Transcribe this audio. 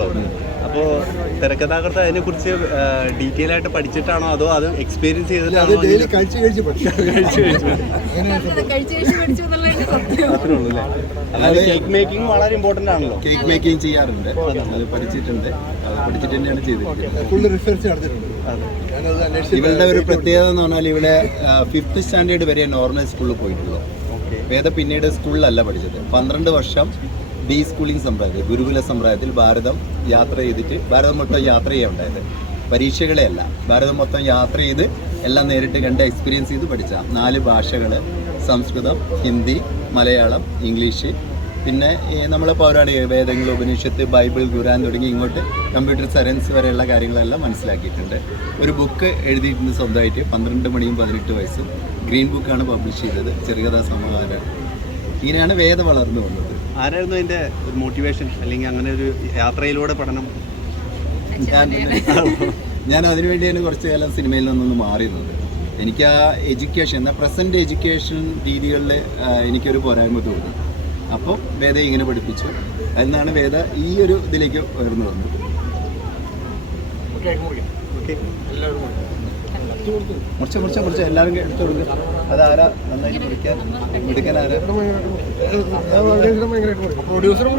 അപ്പോൾ തിരക്കഥാകൃത്ത് അതിനെക്കുറിച്ച് ഡീറ്റെയിൽ ആയിട്ട് പഠിച്ചിട്ടാണോ അതോ അത് എക്സ്പീരിയൻസ് ചെയ്തിട്ടാണോ? അല്ലാതെ കേക്ക് മേക്കിംഗ് വളരെ ഇമ്പോർട്ടൻ്റ് ആണല്ലോ. കേക്ക് മേക്കിംഗ് ചെയ്യാറുണ്ട്, അത് പഠിച്ചിട്ടുണ്ട്, അത് പഠിച്ചിട്ട് തന്നെയാണ് ചെയ്തിട്ടുള്ളത്. ഇവളുടെ ഒരു പ്രത്യേകത എന്ന് പറഞ്ഞാൽ ഇവിടെ 5th സ്റ്റാൻഡേർഡ് വരെ നോർമൽ സ്കൂളിൽ പോയിട്ടുള്ളൂ. വേദ പിന്നീട് സ്കൂളിലല്ല പഠിച്ചത്. 12 വർഷം ഡി സ്കൂളിംഗ് സമ്പ്രദായത്തിൽ, ഗുരുകുല സമ്പ്രദായത്തിൽ ഭാരതം യാത്ര ചെയ്തിട്ട് ഭാരതം മൊത്തം യാത്ര ചെയ്യാൻ ഉണ്ടായത്. പരീക്ഷകളെ അല്ല, ഭാരതം മൊത്തം യാത്ര ചെയ്ത് എല്ലാം നേരിട്ട് കണ്ട് എക്സ്പീരിയൻസ് ചെയ്ത് പഠിച്ച 4 ഭാഷകൾ: സംസ്കൃതം, ഹിന്ദി, മലയാളം, ഇംഗ്ലീഷ്, പിന്നെ നമ്മളെ പൗരാണിക വേദങ്ങൾ, ഉപനിഷത്ത്, ബൈബിൾ, ഖുർആൻ തുടങ്ങി ഇങ്ങോട്ട് കമ്പ്യൂട്ടർ സയൻസ് വരെയുള്ള കാര്യങ്ങളെല്ലാം മനസ്സിലാക്കിയിട്ടുണ്ട്. ഒരു ബുക്ക് എഴുതിയിട്ടുണ്ട് സ്വന്തമായിട്ട്, 12 മണിയും 18 വയസ്സും. ഗ്രീൻ ബുക്കാണ് പബ്ലിഷ് ചെയ്തത്, ചെറുകഥാ സമാഹാരം. ഇങ്ങനെയാണ് വേദ വളർന്നു വന്നത്. ആരായിരുന്നു അതിൻ്റെ ഒരു മോട്ടിവേഷൻ, അല്ലെങ്കിൽ അങ്ങനെ ഒരു യാത്രയിലൂടെ പഠനം? ഞാൻ അതിനുവേണ്ടിയാണ് കുറച്ച് കാലം സിനിമയിൽ നിന്നൊന്ന് മാറിയിരുന്നത്. എനിക്ക് ആ എഡ്യൂക്കേഷൻ, എന്നാൽ പ്രസൻറ്റ് എഡ്യൂക്കേഷൻ രീതികളിൽ എനിക്കൊരു പോരായ്മ തോന്നി. അപ്പോൾ വേദ ഇങ്ങനെ പഠിപ്പിച്ചു. എന്നാണ് വേദ ഈ ഒരു ഇതിലേക്ക് ഉയർന്നു വന്നത്. മുറിച്ച് എല്ലാവരും എടുത്തു കൊടുക്കുക. അതാരാ നന്നായി പഠിക്കാൻ എടുക്കാൻ ആരാ? പ്രൊഡ്യൂസറും